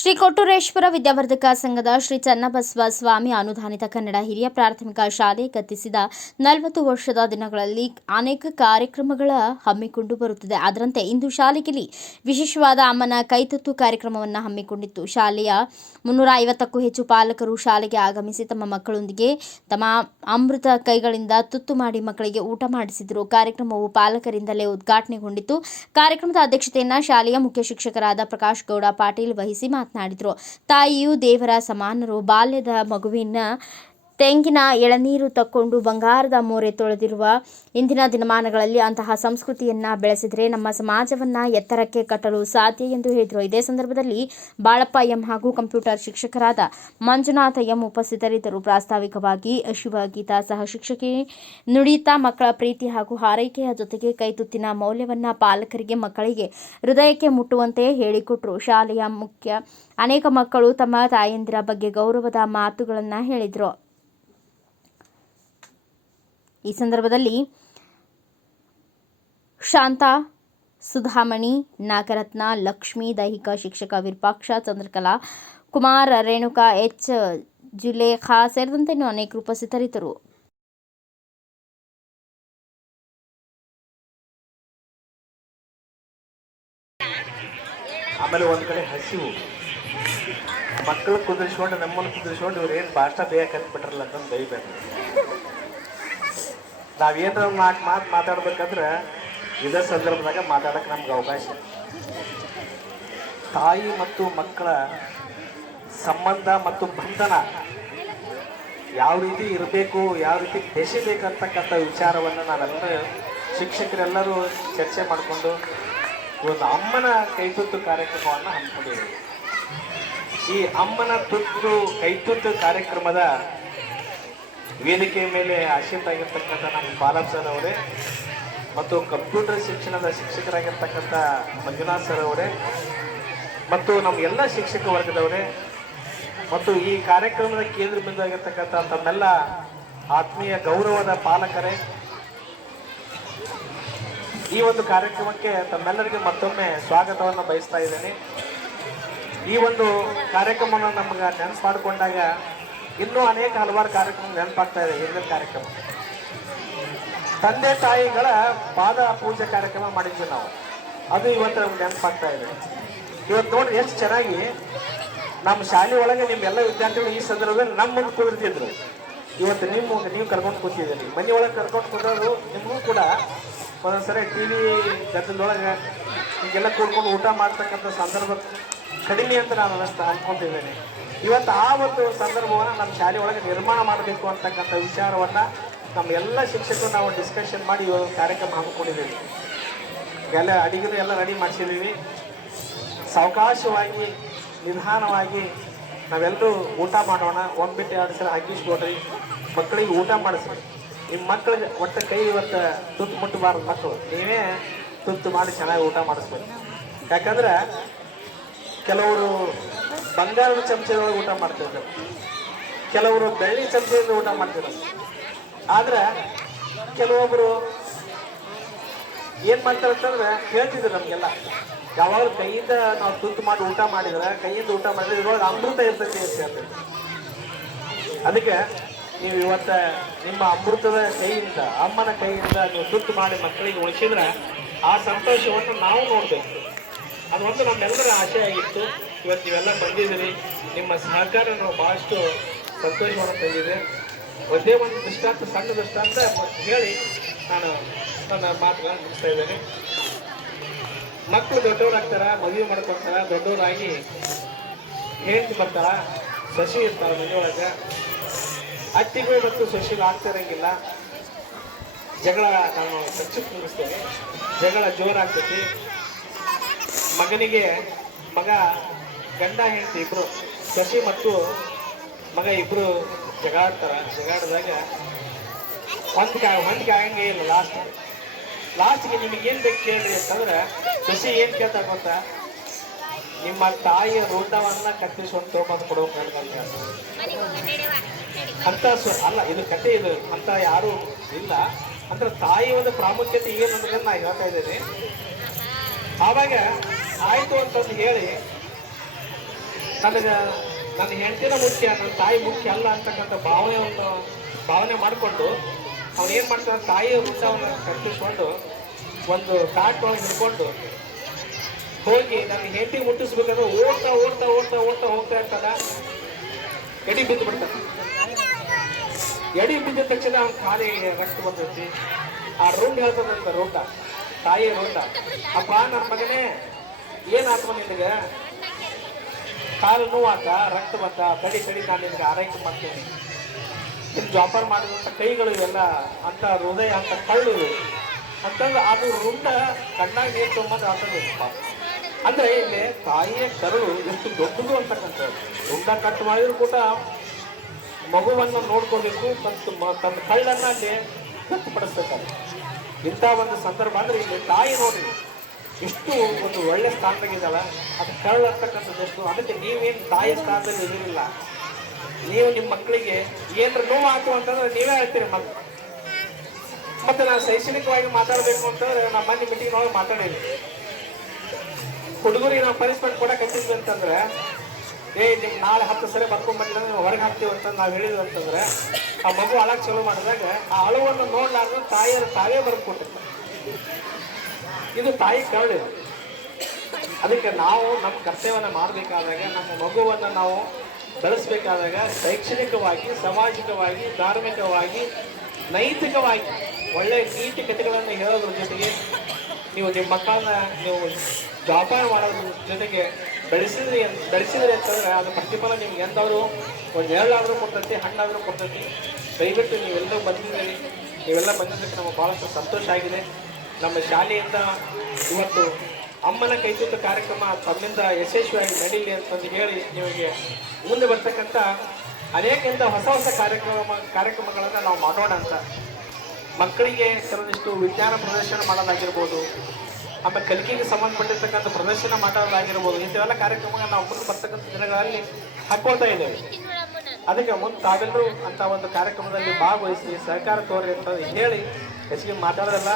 ಶ್ರೀ ಕೊಟ್ಟೂರೇಶ್ವರ ವಿದ್ಯಾವರ್ಧಕ ಸಂಘದ ಶ್ರೀ ಚನ್ನಬಸವ ಸ್ವಾಮಿ ಅನುದಾನಿತ ಕನ್ನಡ ಹಿರಿಯ ಪ್ರಾಥಮಿಕ ಶಾಲೆ ಗತಿಸಿದ 40 ವರ್ಷದ ದಿನಗಳಲ್ಲಿ ಅನೇಕ ಕಾರ್ಯಕ್ರಮಗಳ ಹಮ್ಮಿಕೊಂಡು ಬರುತ್ತಿದೆ. ಅದರಂತೆ ಇಂದು ಶಾಲೆಯಲ್ಲಿ ವಿಶೇಷವಾದ ಅಮ್ಮನ ಕೈತುತ್ತು ಕಾರ್ಯಕ್ರಮವನ್ನು ಹಮ್ಮಿಕೊಂಡಿತ್ತು. ಶಾಲೆಯ 350ಕ್ಕೂ ಹೆಚ್ಚು ಪಾಲಕರು ಶಾಲೆಗೆ ಆಗಮಿಸಿ ತಮ್ಮ ಮಕ್ಕಳೊಂದಿಗೆ ತಮ್ಮ ಅಮೃತ ಕೈಗಳಿಂದ ತುತ್ತು ಮಾಡಿ ಮಕ್ಕಳಿಗೆ ಊಟ ಮಾಡಿಸಿದರು. ಕಾರ್ಯಕ್ರಮವು ಪಾಲಕರಿಂದಲೇ ಉದ್ಘಾಟನೆಗೊಂಡಿತು. ಕಾರ್ಯಕ್ರಮದ ಅಧ್ಯಕ್ಷತೆಯನ್ನು ಶಾಲೆಯ ಮುಖ್ಯ ಶಿಕ್ಷಕರಾದ ಪ್ರಕಾಶ್ ಗೌಡ ಪಾಟೀಲ್ ವಹಿಸಿ ಮಾತನಾಡಿದರು. ತಾಯಿಯು ದೇವರ ಸಮಾನರು. ಬಾಲ್ಯದ ಮಗುವಿನ ತೆಂಗಿನ ಎಳನೀರು ತಕ್ಕೊಂಡು ಬಂಗಾರದ ಮೋರೆ ತೊಳೆದಿರುವ ಇಂದಿನ ದಿನಮಾನಗಳಲ್ಲಿ ಅಂತಹ ಸಂಸ್ಕೃತಿಯನ್ನು ಬೆಳೆಸಿದರೆ ನಮ್ಮ ಸಮಾಜವನ್ನು ಎತ್ತರಕ್ಕೆ ಕಟ್ಟಲು ಸಾಧ್ಯ ಎಂದು ಹೇಳಿದರು. ಇದೇ ಸಂದರ್ಭದಲ್ಲಿ ಬಾಳಪ್ಪ ಎಂ ಹಾಗೂ ಕಂಪ್ಯೂಟರ್ ಶಿಕ್ಷಕರಾದ ಮಂಜುನಾಥ ಎಂ ಉಪಸ್ಥಿತರಿದ್ದರು. ಪ್ರಾಸ್ತಾವಿಕವಾಗಿ ಶಿವಗೀತಾ ಸಹ ಶಿಕ್ಷಕಿ ನುಡಿತಾ ಮಕ್ಕಳ ಪ್ರೀತಿ ಹಾಗೂ ಹಾರೈಕೆಯ ಜೊತೆಗೆ ಕೈತುತ್ತಿನ ಮೌಲ್ಯವನ್ನು ಪಾಲಕರಿಗೆ ಮಕ್ಕಳಿಗೆ ಹೃದಯಕ್ಕೆ ಮುಟ್ಟುವಂತೆ ಹೇಳಿಕೊಟ್ಟರು. ಶಾಲೆಯ ಮುಖ್ಯ ಅನೇಕ ಮಕ್ಕಳು ತಮ್ಮ ತಾಯಂದಿರ ಬಗ್ಗೆ ಗೌರವದ ಮಾತುಗಳನ್ನು ಹೇಳಿದರು. ಈ ಸಂದರ್ಭದಲ್ಲಿ ಶಾಂತಾ, ಸುಧಾಮಣಿ, ನಾಗರತ್ನ, ಲಕ್ಷ್ಮಿ, ದೈಹಿಕ ಶಿಕ್ಷಕ ವಿರೂಪಾಕ್ಷ, ಚಂದ್ರಕಲಾ, ಕುಮಾರ್, ರೇಣುಕಾ, ಎಚ್, ಜುಲೇಖಾ ಸೇರಿದಂತೆ ಇನ್ನೂ ಅನೇಕರು ಉಪಸ್ಥಿತರಿದ್ದರು. ಆಮೇಲೆ ಒಂದು ಕಡೆ ಹಸಿವು, ಮಕ್ಕಳು ಕುದಿಸ್ಕೊಂಡು ನಮ್ಮನ್ನು ಕುದಿಸ್ಕೊಂಡು ಇವ್ರು ಏನು ಭಾಷಣ ಬೇಕಂತ ಬಿಟ್ರಲ್ಲ ಅಂತ ಬೈಬೇಕು. ನಾವೇನಾರ ಮಾತು ಮಾತಾಡ್ಬೇಕಂದ್ರೆ ಇದೇ ಸಂದರ್ಭದಾಗ ಮಾತಾಡೋಕ್ಕೆ ನಮ್ಗೆ ಅವಕಾಶ. ತಾಯಿ ಮತ್ತು ಮಕ್ಕಳ ಸಂಬಂಧ ಮತ್ತು ಬಂಧನ ಯಾವ ರೀತಿ ಇರಬೇಕು, ಯಾವ ರೀತಿ ಬೆಸೆಬೇಕಂತಕ್ಕಂಥ ವಿಚಾರವನ್ನು ನಾವೆಲ್ಲರೂ ಶಿಕ್ಷಕರೆಲ್ಲರೂ ಚರ್ಚೆ ಮಾಡಿಕೊಂಡು ಒಂದು ಅಮ್ಮನ ಕೈತುತ್ತು ಕಾರ್ಯಕ್ರಮವನ್ನು ಹಮ್ಮಿಕೊಂಡಿದ್ದೀವಿ. ಈ ಅಮ್ಮನ ತುತ್ತು ಕೈತುತ್ತು ಕಾರ್ಯಕ್ರಮದ ವೇದಿಕೆ ಮೇಲೆ ಆಶೀರ್ತಾಗಿರ್ತಕ್ಕಂಥ ನಮ್ಮ ಬಾಲಪ್ಪ ಸರ್ ಅವರೇ ಮತ್ತು ಕಂಪ್ಯೂಟರ್ ಶಿಕ್ಷಣದ ಶಿಕ್ಷಕರಾಗಿರ್ತಕ್ಕಂಥ ಮಂಜುನಾಥ್ ಸರ್ ಅವರೇ ಮತ್ತು ನಮ್ಮ ಎಲ್ಲ ಶಿಕ್ಷಕ ವರ್ಗದವರೇ ಮತ್ತು ಈ ಕಾರ್ಯಕ್ರಮದ ಕೇಂದ್ರ ಬಿಂದುವಾಗಿರ್ತಕ್ಕಂಥ ತಮ್ಮೆಲ್ಲ ಆತ್ಮೀಯ ಗೌರವದ ಪಾಲಕರೇ, ಈ ಒಂದು ಕಾರ್ಯಕ್ರಮಕ್ಕೆ ತಮ್ಮೆಲ್ಲರಿಗೆ ಮತ್ತೊಮ್ಮೆ ಸ್ವಾಗತವನ್ನು ಬಯಸ್ತಾ ಇದ್ದೇನೆ. ಈ ಒಂದು ಕಾರ್ಯಕ್ರಮವನ್ನು ನಮಗೆ ನೆನಪು ಮಾಡಿಕೊಂಡಾಗ ಇನ್ನೂ ಅನೇಕ ಹಲವಾರು ಕಾರ್ಯಕ್ರಮ ನೆನಪಾಗ್ತಾ ಇದೆ. ಹಿಂದಿನ ಕಾರ್ಯಕ್ರಮ ತಂದೆ ತಾಯಿಗಳ ಪಾದ ಪೂಜೆ ಕಾರ್ಯಕ್ರಮ ಮಾಡಿದ್ವಿ ನಾವು, ಅದು ಇವತ್ತು ನಮ್ಗೆ ನೆನಪಾಗ್ತಾ ಇದೆ. ಇವತ್ತು ನೋಡಿ ಎಷ್ಟು ಚೆನ್ನಾಗಿ ನಮ್ಮ ಶಾಲೆ ಒಳಗೆ ನಿಮ್ಮೆಲ್ಲ ವಿದ್ಯಾರ್ಥಿಗಳು ಈ ಸಂದರ್ಭದಲ್ಲಿ ನಮ್ಮ ಮುಂದೆ ಕೂತಿದ್ರು. ಇವತ್ತು ನೀವು ಕರ್ಕೊಂಡು ಕೂತಿದ್ದೀರಿ, ಮನೆ ಒಳಗೆ ಕರ್ಕೊಂಡು ಕೂತೋದು ನಿಮಗೂ ಕೂಡ ಒಂದೊಂದ್ಸರಿ ಟಿ ವಿ ಗದ್ದಲದೊಳಗೆ ಹೀಗೆಲ್ಲ ಕೂಡ್ಕೊಂಡು ಊಟ ಮಾಡ್ತಕ್ಕಂಥ ಸಂದರ್ಭ ಕಡಿಮೆ ಅಂತ ನಾನು ಅನ್ಕೊಂತಿದ್ದೇನೆ. ಇವತ್ತು ಆ ಒಂದು ಸಂದರ್ಭವನ್ನು ನಮ್ಮ ಶಾಲೆ ಒಳಗೆ ನಿರ್ಮಾಣ ಮಾಡಬೇಕು ಅಂತಕ್ಕಂಥ ವಿಚಾರವನ್ನು ನಮ್ಮ ಎಲ್ಲ ಶಿಕ್ಷಕರು ನಾವು ಡಿಸ್ಕಷನ್ ಮಾಡಿ ಈ ಒಂದು ಕಾರ್ಯಕ್ರಮ ಹಮ್ಮಿಕೊಂಡಿದ್ದೀವಿ. ಎಲ್ಲ ಅಡಿಗೆ ಎಲ್ಲ ರೆಡಿ ಮಾಡಿಸಿದ್ದೀವಿ. ಸಾವಕಾಶವಾಗಿ ನಿಧಾನವಾಗಿ ನಾವೆಲ್ಲರೂ ಊಟ ಮಾಡೋಣ. ಒಂದು ಬಿಟ್ಟು 2 ಸಲ ಹಾಕಿಸ್ಕೊಡ್ರಿ, ಮಕ್ಕಳಿಗೆ ಊಟ ಮಾಡಿಸ್ರಿ. ನಿಮ್ಮ ಮಕ್ಕಳಿಗೆ ಒಟ್ಟು ಕೈ ಇವತ್ತು ತುತ್ತು ಮುಟ್ಟಬಾರ್ದು. ಮಕ್ಕಳು ನೀವೇ ತುತ್ತು ಮಾಡಿ ಚೆನ್ನಾಗಿ ಊಟ ಮಾಡಿಸ್ಬೇಕು. ಯಾಕಂದ್ರೆ ಕೆಲವರು ಬಂಗಾರದ ಚಮಚದೊಳಗೆ ಊಟ ಮಾಡ್ತಿದ್ರು, ಕೆಲವರು ಬೆಳ್ಳಿ ಚಮಚದಿಂದ ಊಟ ಮಾಡ್ತಿದ್ರು. ಆದ್ರೆ ಕೆಲವೊಬ್ಬರು ಏನು ಮಾಡ್ತಾರೆ ಅಂತಂದ್ರೆ ಹೇಳ್ತಿದ್ರು ನಮಗೆಲ್ಲ, ಯಾವಾಗಲೂ ಕೈಯಿಂದ ನಾವು ತುತ್ತು ಮಾಡಿ ಊಟ ಮಾಡಿದ್ರೆ, ಕೈಯಿಂದ ಊಟ ಮಾಡಿದ್ರೆ ಇದ್ರೊಳಗೆ ಅಮೃತ ಇರ್ತೈತಿ ಅಂತ ಹೇಳ್ತೀವಿ. ಅದಕ್ಕೆ ನೀವು ಇವತ್ತು ನಿಮ್ಮ ಅಮೃತದ ಕೈಯಿಂದ, ಅಮ್ಮನ ಕೈಯಿಂದ ನೀವು ತುತ್ತು ಮಾಡಿ ಮಕ್ಕಳಿಗೆ ಉಳಿಸಿದ್ರೆ ಆ ಸಂತೋಷವನ್ನು ನಾವು ನೋಡಬೇಕು. ಅದೊಂದು ನಮ್ಮೆಲ್ಲರ ಆಸೆ ಆಗಿತ್ತು. ಇವತ್ತು ನೀವೆಲ್ಲ ಬಂದಿದ್ದೀರಿ, ನಿಮ್ಮ ಸಹಕಾರ ನಾವು ಭಾಳಷ್ಟು ಸಂತೋಷವನ್ನು ತಂದಿದೆ. ಒಂದೇ ಒಂದು ದೃಷ್ಟಾಂತ, ಸಣ್ಣ ದೃಷ್ಟಾಂತ ಹೇಳಿ ನಾನು ನನ್ನ ಮಾತುಗಳನ್ನು ಮುಗಿಸ್ತಾ ಇದ್ದೇನೆ. ಮಕ್ಕಳು ದೊಡ್ಡವರಾಗ್ತಾರ, ಮದುವೆ ಮಾಡ್ಕೊಳ್ತಾರ, ದೊಡ್ಡವರಾಗಿ ಹೆಂಡತಿ ಬರ್ತಾರ, ಸಸಿ ಇರ್ತಾರ ಮನೆಯೊಳಗೆ. ಅತ್ತಿಗೆ ಮತ್ತು ಸಸಿಗಳು ಆಗ್ತಾ ಇರಂಗಿಲ್ಲ, ಜಗಳ ನಾನು ಹೆಚ್ಚು ಮುಗಿಸ್ತೇನೆ. ಜಗಳ ಜೋರಾಗ್ತೈತಿ. ಮಗ ಗಂಡ ಹೆಂಡತಿ ಇಬ್ರು, ಸಸಿ ಮತ್ತು ಮಗ ಇಬ್ರು ಜಗಾಡ್ದಾಗ ಹೊಂದಿಗೆ ಆಗಂಗೆ ಇಲ್ಲ. ಲಾಸ್ಟ್ಗೆ ನಿಮಗೇನು ಬೇಕು ಕೇಳ್ರಿ ಅಂತಂದ್ರೆ ಸಸಿ ಏನು ಕೇಳ್ತಾ ಗೊತ್ತಾ, ನಿಮ್ಮ ತಾಯಿಯ ರೋಟವನ್ನು ಕತ್ತಿಸ್ಕೊಂಡು ತೊಗೊಂಡು ಕೊಡ್ಬೇಕು ಅಂತ. ಅಲ್ಲ, ಇದು ಕತೆ, ಇದು ಅಂತ ಯಾರು ಇಲ್ಲ ಅಂದ್ರೆ ತಾಯಿ ಒಂದು ಪ್ರಾಮುಖ್ಯತೆ ಏನು ಅನ್ನೋದನ್ನ ನಾನು ಹೇಳ್ತಾ ಇದ್ದೇನೆ. ಆವಾಗ ಆಯಿತು ಅಂತಂದು ಹೇಳಿ ನನಗೆ ನನ್ನ ಹೆಂಡತಿನ ಮುಖ್ಯ, ನನ್ನ ತಾಯಿ ಮುಖ್ಯ ಅಲ್ಲ ಅಂತಕ್ಕಂಥ ಭಾವನೆ ಮಾಡಿಕೊಂಡು ಅವನೇನು ಮಾಡ್ತಾನೆ, ತಾಯಿಯ ವೃತ್ತವನ್ನು ಕಟ್ಟಿಸ್ಕೊಂಡು ಒಂದು ತಾಟ್ ಒಳಗೆ ಹಿಡ್ಕೊಂಡು ಹೋಗಿ ನನ್ನ ಹೆಂಡತಿ ಮುಟ್ಟಿಸ್ಬೇಕಂದ್ರೆ ಓಡ್ತಾ ಓಡ್ತಾ ಓಡ್ತಾ ಓಡ್ತಾ ಹೋಗ್ತಾ ಇರ್ತಾನ. ಎಡಿ ಬಿದ್ದು ಬಿಡ್ತಾನೆ. ಎಡಿ ಬಿದ್ದ ತಕ್ಷಣ ಅವ್ನ ಕಾಲಿಗೆ ರಕ್ತ ಬಂದೈತಿ. ಆ ರುಂಡ್ ಹೇಳ್ತದಂತ, ರುಂಡ, ತಾಯಿಯ ರುಂಡ, ಅಪ್ಪ ನನ್ನ ಮಗನೇ ಏನಾತ್ಮ ನಿನಗೆ, ಕಾಲು ನೋವಾತ, ರಕ್ತ ಬಂತ, ತಡಿ ನಾನು ನಿನಗೆ ಆರೈಕೆ ಮಾಡ್ತೀನಿ. ನಿಮ್ ಜೋಪಾನ ಮಾಡಿದಂಥ ಕೈಗಳು ಇವೆಲ್ಲ ಅಂತ ಹೃದಯ ಅಂತ ಕಳ್ಳು ಅಂತಂದ್ರೆ ಅದು ರುಂಡ ಕಣ್ಣಾಗಿ ನೀರು ತೊಗೊಂಬಂದು ಅಂತಂದು ಅಂದ್ರೆ ಇಲ್ಲಿ ತಾಯಿಯ ಕರುಳು ಎಷ್ಟು ದೊಡ್ಡದು ಅಂತಕ್ಕಂಥದ್ದು. ರುಂಡ ಕಟ್ ಮಾಡಿದ್ರು ಕೂಡ ಮಗುವನ್ನು ನೋಡ್ಕೋಬೇಕು ಮತ್ತು ತನ್ನ ಕಳ್ಳನ್ನ ಅಲ್ಲಿ ಗೊತ್ತುಪಡಿಸ್ಬೇಕಾದ್ರೆ. ಇಂಥ ಒಂದು ಸಂದರ್ಭ ಅಂದ್ರೆ ಇಲ್ಲಿ ತಾಯಿ ನೋಡಿ ಇಷ್ಟು ಒಂದು ಒಳ್ಳೆ ಸ್ಥಾನದಾಗಿದ್ದಲ್ಲ, ಅದು ಕಳ್ಳ ಅಂತಕ್ಕಂಥದ್ದು ಎಷ್ಟು. ಅದಕ್ಕೆ ನೀವೇನು ತಾಯಿ ಸ್ಥಾನದಲ್ಲಿ ಇರಲಿಲ್ಲ. ನೀವು ನಿಮ್ಮ ಮಕ್ಕಳಿಗೆ ಏನಾರ ನೋವು ಆಯ್ತು ಅಂತಂದ್ರೆ ನೀವೇ ಹೇಳ್ತೀರಿ. ಮತ್ತೆ ನಾನು ಶೈಕ್ಷಣಿಕವಾಗಿ ಮಾತಾಡಬೇಕು ಅಂತಂದ್ರೆ ನಮ್ಮ ಮನೆ ಮೀಟಿಂಗ್ನೊಳಗೆ ಮಾತಾಡೀನಿ. ಹುಡುಗರಿಗೆ ನಾವು ಪನಿಷ್ಮೆಂಟ್ ಕೊಡಕ್ಕೆ ಹಚ್ಚಿದ್ವಿ ಅಂತಂದ್ರೆ, ನಿಮ್ಗೆ ನಾಳೆ 10 ಸರಿ ಬರ್ಕೊಂಡ್ಬಂದ್ರೆ ನಾವು ಹೊರಗೆ ಹಾಕ್ತೀವಿ ಅಂತಂದು ನಾವು ಹೇಳಿದ್ವಿ ಅಂತಂದ್ರೆ, ಆ ಮಗು ಅಳಕ್ಕೆ ಚಲೋ ಮಾಡಿದಾಗ ಆ ಅಳುವನ್ನು ನೋಡ್ಲಾರ್ದು ತಾಯಿಯರು ತಾವೇ ಬರೆದು ಕೊಟ್ಟಿರ್ತಾರೆ. ಇದು ತಾಯಿ ಕರುಳು. ಅದಕ್ಕೆ ನಾವು ನಮ್ಮ ಕರ್ತವ್ಯವನ್ನು ಮಾಡಬೇಕಾದಾಗ, ನಮ್ಮ ಮಗುವನ್ನು ನಾವು ಬೆಳೆಸಬೇಕಾದಾಗ ಶೈಕ್ಷಣಿಕವಾಗಿ, ಸಾಮಾಜಿಕವಾಗಿ, ಧಾರ್ಮಿಕವಾಗಿ, ನೈತಿಕವಾಗಿ ಒಳ್ಳೆಯ ನೀತಿ ಕಥೆಗಳನ್ನು ಹೇಳೋದ್ರ ಜೊತೆಗೆ ನೀವು ನಿಮ್ಮ ಮಕ್ಕಳನ್ನ ನೀವು ಜೋಪಾನ ಮಾಡೋದ್ರ ಜೊತೆಗೆ ಬೆಳೆಸಿದ್ರಿ ಅಂತಂದ್ರೆ ಅದು ಪ್ರತಿಫಲ ನಿಮ್ಗೆ ಎಂದಾದರೂ ಒಂದು ನೆರಳಾದರೂ ಕೊಡ್ತೈತಿ, ಹಣ್ಣಾದರೂ ಕೊಡ್ತೈತಿ. ದಯವಿಟ್ಟು ನೀವೆಲ್ಲರೂ ಬಂದಿದ್ದೀರಿ. ನೀವೆಲ್ಲ ಬಂದಿದ್ದಕ್ಕೆ ನಮಗೆ ಭಾಳಷ್ಟು ಸಂತೋಷ ಆಗಿದೆ. ನಮ್ಮ ಶಾಲೆಯಿಂದ ಇವತ್ತು ಅಮ್ಮನ ಕೈತೂತು ಕಾರ್ಯಕ್ರಮ ತಮ್ಮಿಂದ ಯಶಸ್ವಿಯಾಗಿ ನಡೀಲಿ ಅಂತಂದು ಹೇಳಿ ನಿಮಗೆ ಮುಂದೆ ಬರ್ತಕ್ಕಂಥ ಅನೇಕ ಹೊಸ ಕಾರ್ಯಕ್ರಮಗಳನ್ನು ನಾವು ಮಾಡೋಣ ಅಂತ. ಮಕ್ಕಳಿಗೆ ಕೆಲವೊಂದಿಷ್ಟು ವಿಜ್ಞಾನ ಪ್ರದರ್ಶನ ಮಾಡೋದಾಗಿರ್ಬೋದು, ಆಮೇಲೆ ಕಲಿಕೆಗೆ ಸಂಬಂಧಪಟ್ಟಿರ್ತಕ್ಕಂಥ ಪ್ರದರ್ಶನ ಮಾಡೋದಾಗಿರ್ಬೋದು, ಇಂಥವೆಲ್ಲ ಕಾರ್ಯಕ್ರಮಗಳನ್ನ ನಾವು ಮುಂದೆ ಬರ್ತಕ್ಕಂಥ ದಿನಗಳಲ್ಲಿ ಹಾಕೊಳ್ತಾ ಇದ್ದೇವೆ. ಅದಕ್ಕೆ ಮುಂದೆ ತಾವೆಲ್ಲರೂ ಅಂತ ಒಂದು ಕಾರ್ಯಕ್ರಮದಲ್ಲಿ ಭಾಗವಹಿಸಿ ಸಹಕಾರ ತೋರಿ ಅಂತ ಹೇಳಿ ಹೆಚ್ಚಿಗೆ ಮಾತಾಡೋದಲ್ಲ.